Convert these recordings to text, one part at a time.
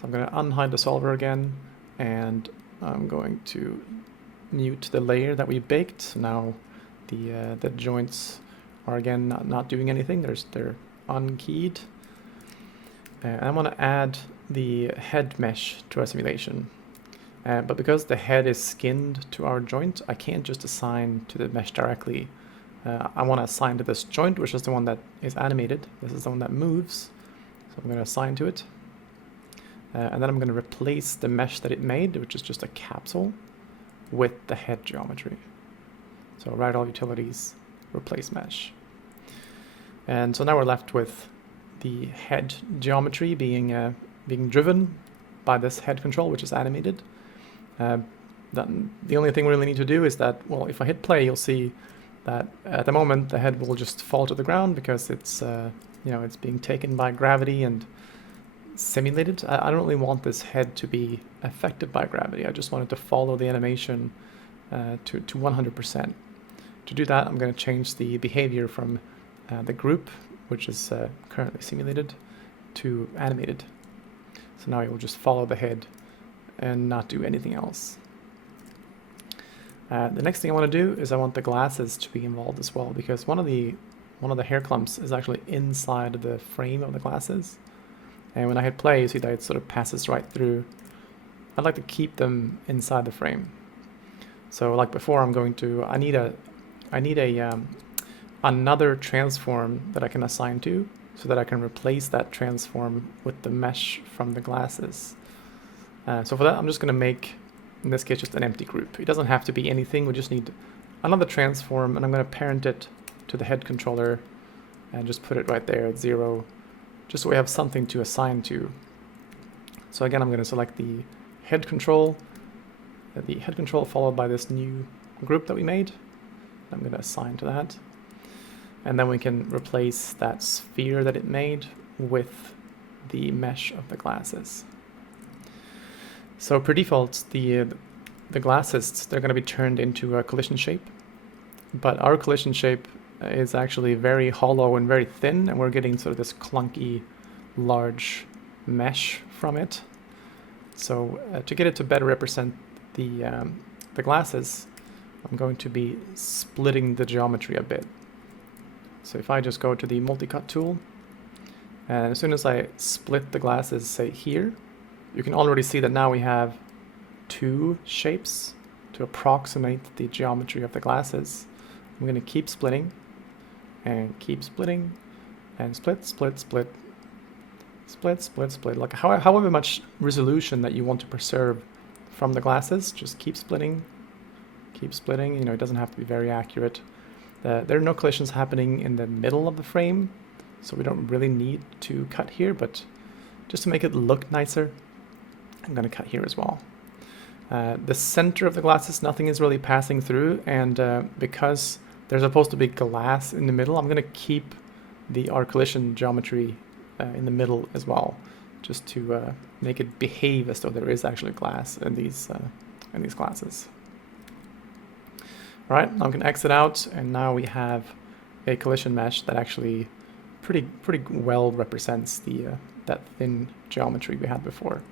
So I'm going to unhide the solver again, and I'm going to mute the layer that we baked. So now the joints are again not doing anything. They're unkeyed. And I want to add the head mesh to our simulation. But because the head is skinned to our joint, I can't just assign to the mesh directly. I want to assign to this joint, which is the one that is animated. This is the one that moves. So I'm going to assign to it. And then I'm going to replace the mesh that it made, which is just a capsule, with the head geometry. So write all utilities, replace mesh. And so now we're left with the head geometry being driven by this head control, which is animated. The only thing we really need to do is that, well, if I hit play, you'll see that at the moment the head will just fall to the ground because it's it's being taken by gravity and simulated. I don't really want this head to be affected by gravity. I just want it to follow the animation to 100%. To do that, I'm going to change the behavior from the group, which is currently simulated, to animated. So now it will just follow the head and not do anything else. The next thing I want to do is I want the glasses to be involved as well, because one of the hair clumps is actually inside the frame of the glasses. And when I hit play, you see that it sort of passes right through. I'd like to keep them inside the frame. So like before, I need another transform that I can assign to, so that I can replace that transform with the mesh from the glasses. So for that, I'm just going to make, in this case, just an empty group. It doesn't have to be anything. We just need another transform, and I'm going to parent it to the head controller and just put it right there at 0, just so we have something to assign to. So again, I'm going to select the head control followed by this new group that we made. I'm going to assign to that. And then we can replace that sphere that it made with the mesh of the glasses. So per default, the glasses, they're going to be turned into a collision shape. But our collision shape is actually very hollow and very thin, and we're getting sort of this clunky, large mesh from it. So to get it to better represent the glasses, I'm going to be splitting the geometry a bit. So if I just go to the multi-cut tool, and as soon as I split the glasses, say here, you can already see that now we have 2 shapes to approximate the geometry of the glasses. I'm going to keep splitting, and keep splitting, and split, split, split, split, split, split. Like however much resolution that you want to preserve from the glasses, just keep splitting, keep splitting. You know, it doesn't have to be very accurate. There are no collisions happening in the middle of the frame, so we don't really need to cut here, but just to make it look nicer, I'm going to cut here as well. The center of the glasses, nothing is really passing through, and because there's supposed to be glass in the middle, I'm going to keep our collision geometry in the middle as well, just to make it behave as though there is actually glass in these glasses. All right, I'm going to exit out, and now we have a collision mesh that actually pretty well represents that thin geometry we had before.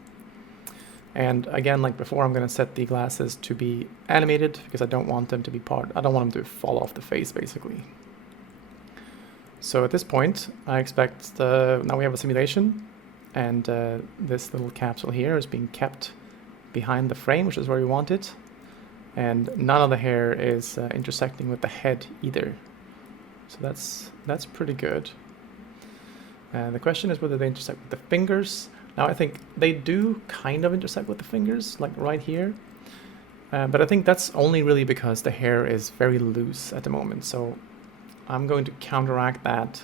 And again, like before, I'm going to set the glasses to be animated because I don't want them to be I don't want them to fall off the face, basically. So at this point, I expect now we have a simulation, and this little capsule here is being kept behind the frame, which is where we want it. And none of the hair is intersecting with the head either. So that's pretty good. And the question is whether they intersect with the fingers. Now I think they do kind of intersect with the fingers, like right here. But I think that's only really because the hair is very loose at the moment. So I'm going to counteract that,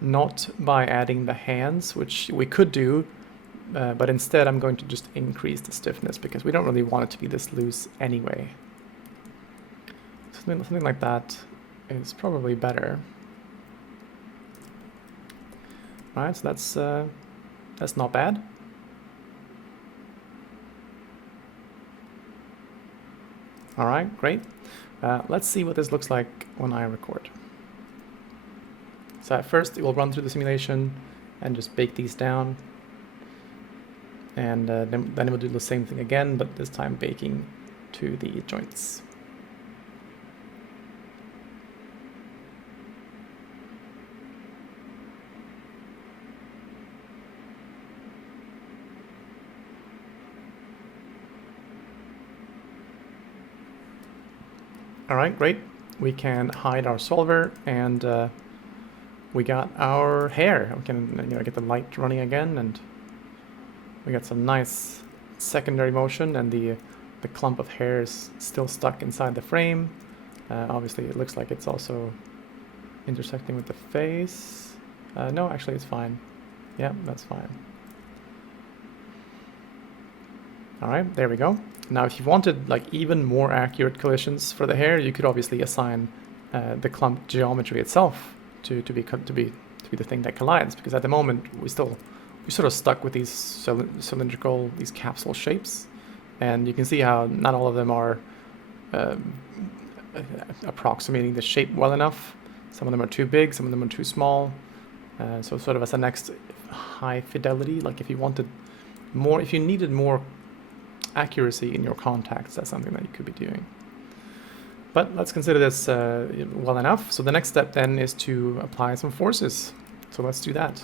not by adding the hands, which we could do, but instead I'm going to just increase the stiffness because we don't really want it to be this loose anyway. Something like that is probably better. All right, so that's not bad. All right, great. Let's see what this looks like when I record. So at first it will run through the simulation and just bake these down. And then we'll do the same thing again, but this time baking to the joints. All right, great. We can hide our solver, and we got our hair. We can get the light running again, and we got some nice secondary motion, and the clump of hair is still stuck inside the frame. Obviously, it looks like it's also intersecting with the face. No, actually, it's fine. Yeah, that's fine. All right, there we go. Now, if you wanted like even more accurate collisions for the hair, you could obviously assign the clump geometry itself to be the thing that collides. Because at the moment we're sort of stuck with these cylindrical, these capsule shapes, and you can see how not all of them are approximating the shape well enough. Some of them are too big, some of them are too small. So sort of as a next high fidelity, like if you needed more accuracy in your contacts, that's something that you could be doing. But let's consider this well enough. So the next step then is to apply some forces. So let's do that.